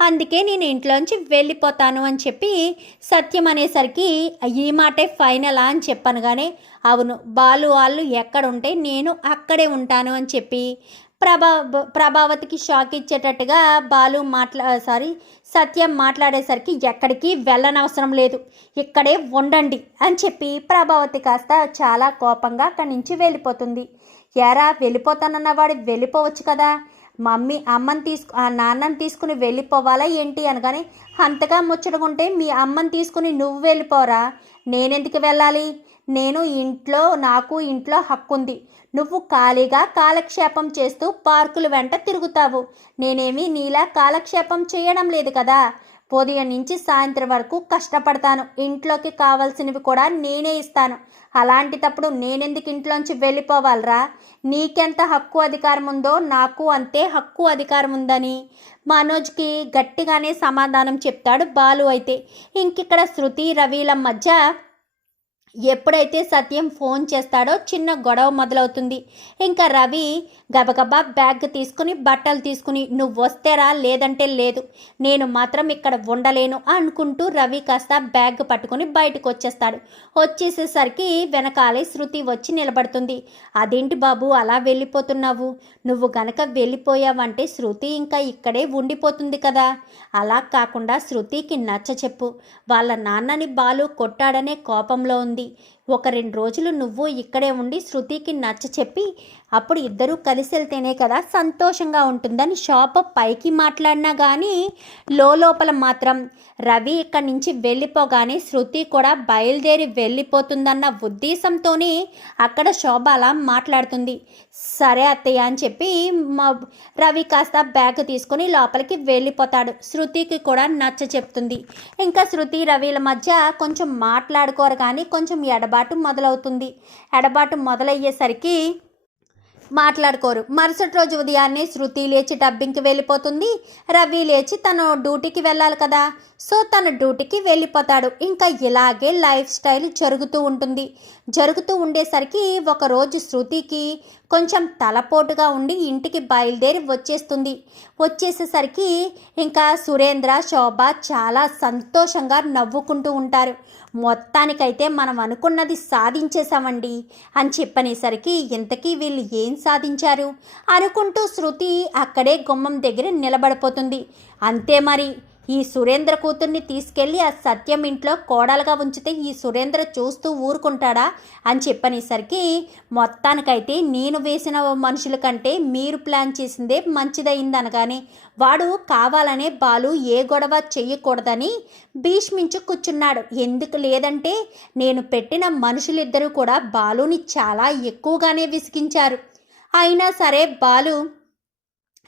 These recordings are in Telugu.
అందుకే నేను ఇంట్లోంచి వెళ్ళిపోతాను అని చెప్పి సత్యం అనేసరికి ఈ మాటే ఫైనలా అని చెప్పాను కానీ అవును బాలు వాళ్ళు ఎక్కడుంటే నేను అక్కడే ఉంటాను అని చెప్పి ప్రభా ప్రభావతికి షాక్ ఇచ్చేటట్టుగా బాలు మాట్లా సారీ సత్యం మాట్లాడేసరికి ఎక్కడికి వెళ్ళనవసరం లేదు ఇక్కడే ఉండండి అని చెప్పి ప్రభావతి కాస్త చాలా కోపంగా అక్కడి నుంచి వెళ్ళిపోతుంది. ఎరా వెళ్ళిపోతానన్నవాడు వెళ్ళిపోవచ్చు కదా మమ్మీ అమ్మని తీసుకు ఆ నాన్నని తీసుకుని వెళ్ళిపోవాలా ఏంటి అనగానే అంతగా ముచ్చటకుంటే మీ అమ్మని తీసుకుని నువ్వు వెళ్ళిపోరా. నేనెందుకు వెళ్ళాలి? నేను ఇంట్లో నాకు ఇంట్లో హక్కు ఉంది నువ్వు ఖాళీగా కాలక్షేపం చేస్తూ పార్కుల వెంట తిరుగుతావు. నేనేమి నీలా కాలక్షేపం చేయడం లేదు కదా. ఉదయం నుంచి సాయంత్రం వరకు కష్టపడతాను. ఇంట్లోకి కావాల్సినవి కూడా నేనే ఇస్తాను. అలాంటిటప్పుడు నేనెందుకు ఇంట్లోంచి వెళ్ళిపోవాలరా? నీకెంత హక్కు అధికారం ఉందో నాకు అంతే హక్కు అధికారం ఉందని. మనోజ్కి గట్టిగానే సమాధానం చెప్తాడు బాలు అయితే. ఇంకిక్కడ శృతి రవిల మధ్య ఎప్పుడైతే సత్యం ఫోన్ చేస్తాడో చిన్న గొడవ మొదలవుతుంది. ఇంకా రవి గబగబా బ్యాగ్ తీసుకుని బట్టలు తీసుకుని నువ్వు వస్తేరా లేదంటే లేదు. నేను మాత్రం ఇక్కడ ఉండలేను అనుకుంటూ రవి కాస్త బ్యాగ్ పట్టుకుని బయటకు వచ్చేస్తాడు. వచ్చేసేసరికి వెనకాలే శృతి వచ్చి నిలబడుతుంది. అదేంటి బాబు అలా వెళ్ళిపోతున్నావు? నువ్వు గనక వెళ్ళిపోయావంటే శృతి ఇంకా ఇక్కడే ఉండిపోతుంది కదా. అలా కాకుండా శృతికి నచ్చ చెప్పు. వాళ్ళ నాన్నని బాలు కొట్టాడనే కోపంలో ఉంది. ఒక రెండు రోజులు నువ్వు ఇక్కడే ఉండి శృతికి నచ్చ చెప్పి అప్పుడు ఇద్దరూ కలిసి వెళ్తేనే కదా సంతోషంగా ఉంటుందని షాప్ పైకి మాట్లాడినా కానీ లోపల మాత్రం రవి ఇక్కడి నుంచి వెళ్ళిపోగానే శృతి కూడా బయలుదేరి వెళ్ళిపోతుందన్న ఉద్దేశంతోనే అక్కడ శోభ అలా మాట్లాడుతుంది. సరే అత్తయ్య అని చెప్పి మా రవి కాస్త బ్యాగ్ తీసుకొని లోపలికి వెళ్ళిపోతాడు. శృతికి కూడా నచ్చ చెప్తుంది. ఇంకా శృతి రవిల మధ్య కొంచెం మాట్లాడుకోరు కానీ కొంచెం ఎడబాటు మొదలవుతుంది. ఎడబాటు మొదలయ్యేసరికి మాట్లాడుకోరు. మరుసటి రోజు ఉదయాన్నే శృతి లేచి డబ్బింగ్కి వెళ్ళిపోతుంది. రవి లేచి తను డ్యూటీకి వెళ్ళాలి కదా. సో తన డ్యూటీకి వెళ్ళిపోతాడు. ఇంకా ఇలాగే లైఫ్ స్టైల్ జరుగుతూ ఉంటుంది. జరుగుతూ ఉండేసరికి ఒకరోజు శృతికి కొంచెం తలపోటుగా ఉండి ఇంటికి బయలుదేరి వచ్చేస్తుంది. వచ్చేసేసరికి ఇంకా సురేంద్ర శోభ చాలా సంతోషంగా నవ్వుకుంటూ ఉంటారు. మొత్తానికైతే మనం అనుకున్నది సాధించేశామండి అని చెప్పనేసరికి ఇంతకీ వీళ్ళు ఏం సాధించారు? అనుకుంటూ శృతి అక్కడే గుమ్మం దగ్గర నిలబడిపోతుంది. అంతే మరి. ఈ సురేంద్ర కూతుర్ని తీసుకెళ్ళి ఆ సత్యం ఇంట్లో కోడలుగా ఉంచితే ఈ సురేంద్ర చూస్తూ ఊరుకుంటాడా అని చెప్పనేసరికి మొత్తానికైతే నేను వేసిన మనుషుల కంటే మీరు ప్లాన్ చేసిందే మంచిదయింది అనగానే వాడు కావాలనే బాలు ఏ గొడవ చెయ్యకూడదని భీష్మించు కూర్చున్నాడు. ఎందుకు లేదంటే నేను పెట్టిన మనుషులిద్దరూ కూడా బాలుని చాలా ఎక్కువగానే విసిగించారు. అయినా సరే బాలు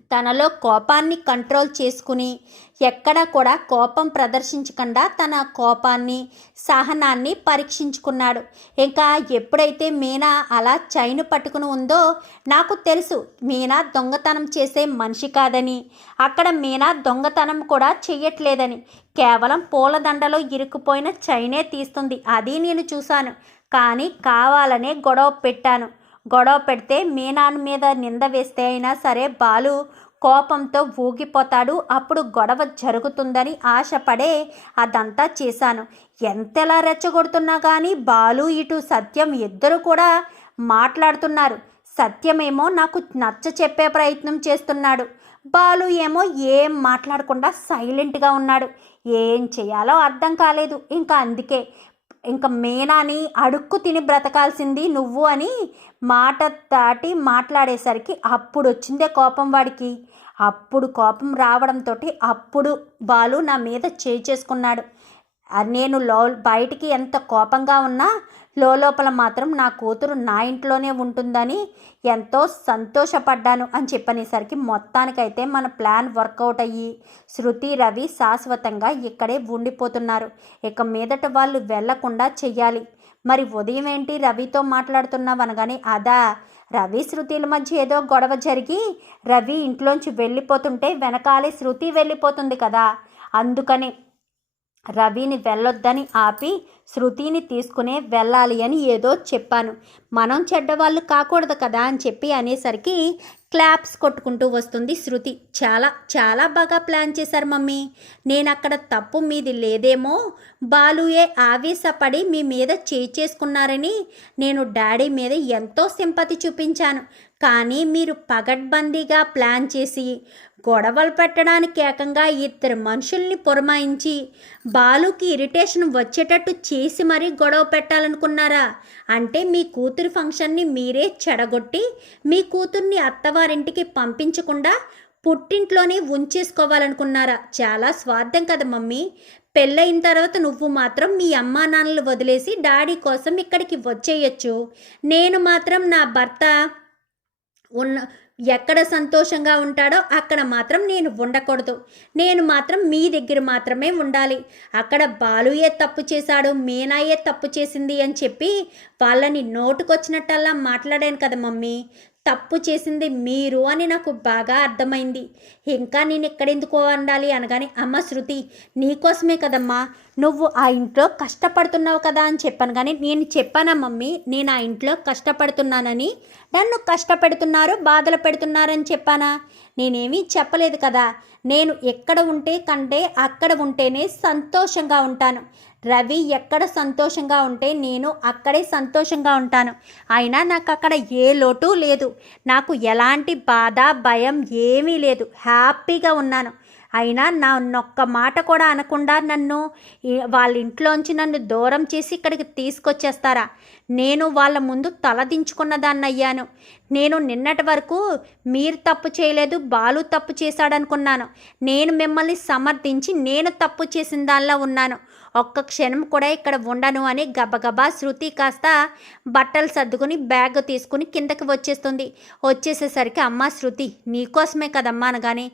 తనలో కోపాన్ని కంట్రోల్ చేసుకుని ఎక్కడా కూడా కోపం ప్రదర్శించకుండా తన కోపాన్ని సహనాన్ని పరీక్షించుకున్నాడు. ఇంకా ఎప్పుడైతే మీనా అలా చైను పట్టుకుని ఉందో నాకు తెలుసు మీనా దొంగతనం చేసే మనిషి కాదని. అక్కడ మీనా దొంగతనం కూడా చెయ్యట్లేదని. కేవలం పూలదండలో ఇరుక్కుపోయిన చైనే తీస్తుంది. అది నేను చూశాను. కానీ కావాలనే గొడవ పెట్టాను. గొడవ పెడితే మీనాన్ మీద నింద వేస్తే అయినా సరే బాలు కోపంతో ఊగిపోతాడు. అప్పుడు గొడవ జరుగుతుందని ఆశపడే అదంతా చేశాను. ఎంతెలా రెచ్చగొడుతున్నా కానీ బాలు ఇటు సత్యం ఇద్దరు కూడా మాట్లాడుతున్నారు. సత్యమేమో నాకు నచ్చ చెప్పే ప్రయత్నం చేస్తున్నాడు. బాలు ఏమో ఏం మాట్లాడకుండా సైలెంట్గా ఉన్నాడు. ఏం చేయాలో అర్థం కాలేదు. ఇంకా అందుకే ఇంకా మేనాని అడుక్కు తిని బ్రతకాల్సింది నువ్వు అని మాట దాటి మాట్లాడేసరికి అప్పుడు వచ్చిందే కోపం వాడికి. అప్పుడు కోపం రావడంతో అప్పుడు బాలు నా మీద చేయి చేసుకున్నాడు. నేను లో బయటికి ఎంత కోపంగా ఉన్నా లోపల మాత్రం నా కూతురు నా ఇంట్లోనే ఉంటుందని ఎంతో సంతోషపడ్డాను అని చెప్పనేసరికి మొత్తానికైతే మన ప్లాన్ వర్కౌట్ అయ్యి శృతి రవి శాశ్వతంగా ఇక్కడే ఉండిపోతున్నారు. ఇక మీదట వాళ్ళు వెళ్ళకుండా చెయ్యాలి. మరి ఉదయం ఏంటి రవితో మాట్లాడుతున్నావు అనగానే అదా రవి శృతిల మధ్య ఏదో గొడవ జరిగి రవి ఇంట్లోంచి వెళ్ళిపోతుంటే వెనకాలే శృతి వెళ్ళిపోతుంది కదా. అందుకని రవిని వెళ్ళొద్దని ఆపి శృతిని తీసుకునే వెళ్ళాలి అని ఏదో చెప్పాను. మనం చెడ్డవాళ్ళు కాకూడదు కదా అని చెప్పి అనేసరికి క్లాప్స్ కొట్టుకుంటూ వస్తుంది శృతి. చాలా చాలా బాగా ప్లాన్ చేశారు మమ్మీ. నేను అక్కడ తప్పు మీది లేదేమో. బాలుయే ఆవేశపడి మీ మీద చేయి చేసుకున్నారని నేను డాడీ మీద ఎంతో సింపతి చూపించాను. కానీ మీరు పగడ్బందీగా ప్లాన్ చేసి గొడవలు పెట్టడానికి ఏకంగా ఇద్దరు మనుషుల్ని పురమాయించి బాలుకి ఇరిటేషన్ వచ్చేటట్టు చేసి మరీ గొడవ పెట్టాలనుకున్నారా? అంటే మీ కూతురు ఫంక్షన్ని మీరే చెడగొట్టి మీ కూతుర్ని అత్తవారింటికి పంపించకుండా పుట్టింట్లోనే ఉంచేసుకోవాలనుకున్నారా? చాలా స్వార్థం కదా మమ్మీ. పెళ్ళయిన తర్వాత నువ్వు మాత్రం మీ అమ్మా నాన్నలు వదిలేసి డాడీ కోసం ఇక్కడికి వచ్చేయచ్చు. నేను మాత్రం నా భర్త ఉన్న ఎక్కడ సంతోషంగా ఉంటాడో అక్కడ మాత్రం నేను ఉండకూడదు. నేను మాత్రం మీ దగ్గర మాత్రమే ఉండాలి. అక్కడ బాలుయే తప్పు చేశాడు మీనాయే తప్పు చేసింది అని చెప్పి వాళ్ళని నోటుకొచ్చినట్టల్లా మాట్లాడాను కదా మమ్మీ. తప్పు చేసింది మీరు అని నాకు బాగా అర్థమైంది. ఇంకా నేను ఎక్కడెందుకో ఉండాలి అనగానే అమ్మ శృతి నీకోసమే కదమ్మా నువ్వు ఆ ఇంట్లో కష్టపడుతున్నావు కదా అని చెప్పాను కానీ నేను చెప్పానా మమ్మీ నేను ఆ ఇంట్లో కష్టపడుతున్నానని? నన్ను కష్టపెడుతున్నారు బాధలు పెడుతున్నారని చెప్పానా? నేనేమీ చెప్పలేదు కదా. నేను ఎక్కడ ఉంటే కంటే అక్కడ ఉంటేనే సంతోషంగా ఉంటాను. రవి ఎక్కడ సంతోషంగా ఉంటే నేను అక్కడే సంతోషంగా ఉంటాను. అయినా నాకు అక్కడ ఏ లోటు లేదు. నాకు ఎలాంటి బాధ భయం ఏమీ లేదు. హ్యాపీగా ఉన్నాను. అయినా నా నొక్క మాట కూడా అనకుండా నన్ను వాళ్ళ ఇంట్లోంచి నన్ను దూరం చేసి ఇక్కడికి తీసుకొచ్చేస్తారా? నేను వాళ్ళ ముందు తలదించుకున్న దాన్ని అయ్యాను. నేను నిన్నటి వరకు మీరు తప్పు చేయలేదు బాలు తప్పు చేశాడనుకున్నాను. నేను మిమ్మల్ని సమర్థించి నేను తప్పు చేసిన దానిలా ఉన్నాను. ఒక్క క్షణం కూడా ఇక్కడ ఉండను అని గబగబా శృతి కాస్త బట్టలు సర్దుకుని బ్యాగ్ తీసుకుని కిందకి వచ్చేస్తుంది. వచ్చేసేసరికి అమ్మ శృతి నీకోసమే కదమ్మా అనగానే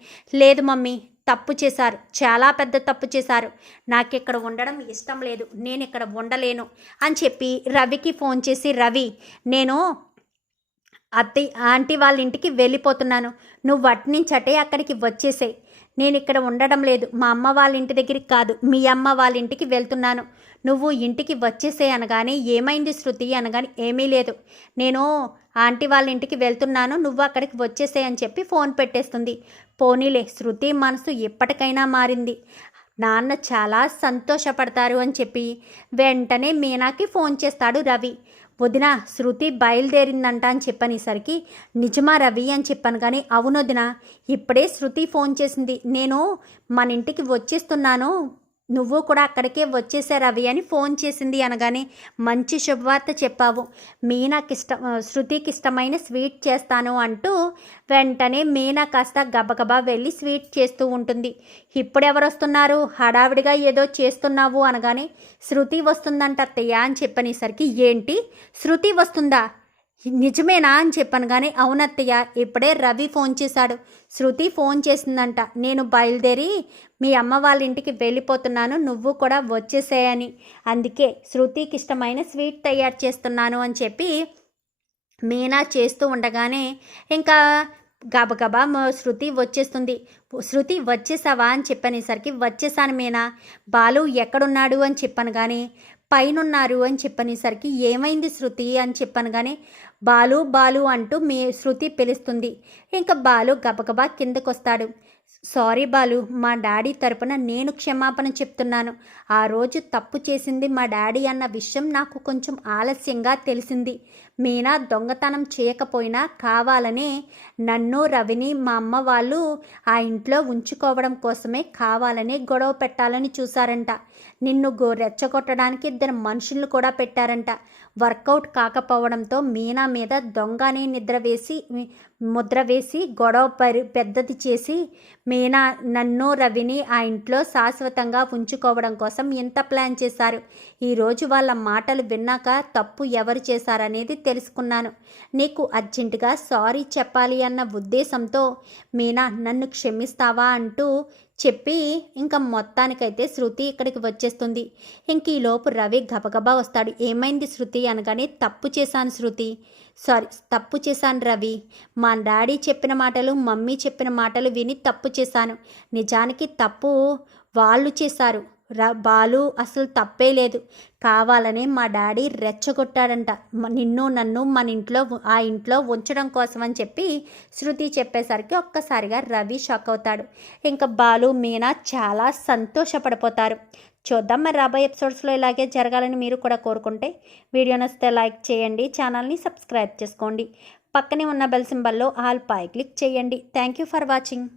లేదు మమ్మీ తప్పు చేశారు. చాలా పెద్ద తప్పు చేశారు. నాకు ఇక్కడ ఉండడం ఇష్టం లేదు. నేను ఇక్కడ ఉండలేను అని చెప్పి రవికి ఫోన్ చేసి రవి నేను అత్తి ఆంటీ వాళ్ళ ఇంటికి వెళ్ళిపోతున్నాను. నువ్వు అటు నుంచి అటే అక్కడికి వచ్చేసాయి. నేను ఇక్కడ ఉండడం లేదు. మా అమ్మ వాళ్ళ ఇంటి దగ్గరికి కాదు. మీ అమ్మ వాళ్ళ ఇంటికి వెళ్తున్నాను. నువ్వు ఇంటికి వచ్చేసే అనగానే ఏమైంది శృతి అనగానే ఏమీ లేదు. నేను ఆంటీ వాళ్ళ ఇంటికి వెళ్తున్నాను. నువ్వు అక్కడికి వచ్చేసే అని చెప్పి ఫోన్ పెట్టేస్తుంది. పోనీలే శృతి మనసు ఎప్పటికైనా మారింది. నాన్న చాలా సంతోషపడతారు అని చెప్పి వెంటనే మీనాకి ఫోన్ చేస్తాడు రవి. వదిన శృతి బయలుదేరిందంట అని చెప్పనేసరికి నిజమా రవి అని చెప్పాను కానీ అవును ఇప్పుడే శృతి ఫోన్ చేసింది. నేను మన ఇంటికి వచ్చేస్తున్నాను. నువ్వు కూడా అక్కడికే వచ్చేసా రవి అని ఫోన్ చేసింది అనగానే మంచి శుభవార్త చెప్పావు. మీనాకి ఇష్టం శృతికి ఇష్టమైన స్వీట్ చేస్తాను అంటూ వెంటనే మీనా కాస్త గబగబా వెళ్ళి స్వీట్ చేస్తూ ఉంటుంది. ఇప్పుడెవరు వస్తున్నారు హడావిడిగా ఏదో చేస్తున్నావు అనగానే శృతి వస్తుందంట అత్తయ్య అని చెప్పనేసరికి ఏంటి? శృతి వస్తుందా? నిజమేనా అని చెప్పాను కానీ అవునత్తయ్య ఇప్పుడే రవి ఫోన్ చేశాడు. శృతి ఫోన్ చేసిందంట. నేను బయలుదేరి మీ అమ్మ వాళ్ళ ఇంటికి వెళ్ళిపోతున్నాను నువ్వు కూడా వచ్చేసేయని. అందుకే శృతికి ఇష్టమైన స్వీట్ తయారు చేస్తున్నాను అని చెప్పి మీనా చేస్తూ ఉండగానే ఇంకా గబగబా శృతి వచ్చేస్తుంది. శృతి వచ్చేసావా అని చెప్పనేసరికి వచ్చేసాను మీనా. బాలు ఎక్కడున్నాడు అని చెప్పాను కానీ పైనున్నారు అని చెప్పనేసరికి ఏమైంది శృతి? అని చెప్పాను కానీ బాలు బాలు అంటూ మీ శృతి పిలుస్తుంది. ఇంకా బాలు గబగబా కిందకొస్తాడు. సారీ బాలు మా డాడీ తరపున నేను క్షమాపణ చెప్తున్నాను. ఆ రోజు తప్పు చేసింది మా డాడీ అన్న విషయం నాకు కొంచెం ఆలస్యంగా తెలిసింది. మీనా దొంగతనం చేయకపోయినా కావాలనే నన్ను రవిని మా అమ్మ వాళ్ళు ఆ ఇంట్లో ఉంచుకోవడం కోసమే కావాలనే గొడవ పెట్టాలని చూశారంట. నిన్ను గో రెచ్చగొట్టడానికి ఇద్దరు మనుషుల్ని కూడా పెట్టారంట. వర్కౌట్ కాకపోవడంతో మీనా మీద దొంగనే నిద్ర వేసి ముద్ర వేసి గొడవ పరి పెద్దది చేసి మీనా నన్ను రవిని ఆ ఇంట్లో శాశ్వతంగా ఉంచుకోవడం కోసం ఇంత ప్లాన్ చేశారు. ఈరోజు వాళ్ళ మాటలు విన్నాక తప్పు ఎవరు చేశారనేది తెలుసుకున్నాను. నీకు అర్జెంటుగా సారీ చెప్పాలి అన్న ఉద్దేశంతో మీనా నన్ను క్షమిస్తావా? అంటూ చెప్పి ఇంకా మొత్తానికైతే శృతి ఇక్కడికి వచ్చేస్తుంది. ఇంక ఈలోపు రవి గబగబా వస్తాడు. ఏమైంది శృతి అనగానే తప్పు చేశాను శృతి. సారీ తప్పు చేశాను రవి. మా డాడీ చెప్పిన మాటలు మమ్మీ చెప్పిన మాటలు విని తప్పు చేశాను. నిజానికి తప్పు వాళ్ళు చేశారు. రా బాలు అసలు తప్పే లేదు. కావాలనే మా డాడీ రెచ్చగొట్టాడంట. నిన్ను నన్ను మన ఇంట్లో ఆ ఇంట్లో ఉంచడం కోసం అని చెప్పి శృతి చెప్పేసరికి ఒక్కసారిగా రవి షాక్ అవుతాడు. ఇంకా బాలు మీనా చాలా సంతోషపడిపోతారు. చూద్దాం మరి రాబోయే ఎపిసోడ్స్లో ఇలాగే జరగాలని మీరు కూడా కోరుకుంటే వీడియో నచ్చితే లైక్ చేయండి ఛానల్ని సబ్స్క్రైబ్ చేసుకోండి. పక్కనే ఉన్న బెల్ సింబల్లో ఆల్ పై క్లిక్ చేయండి. Thank you for watching.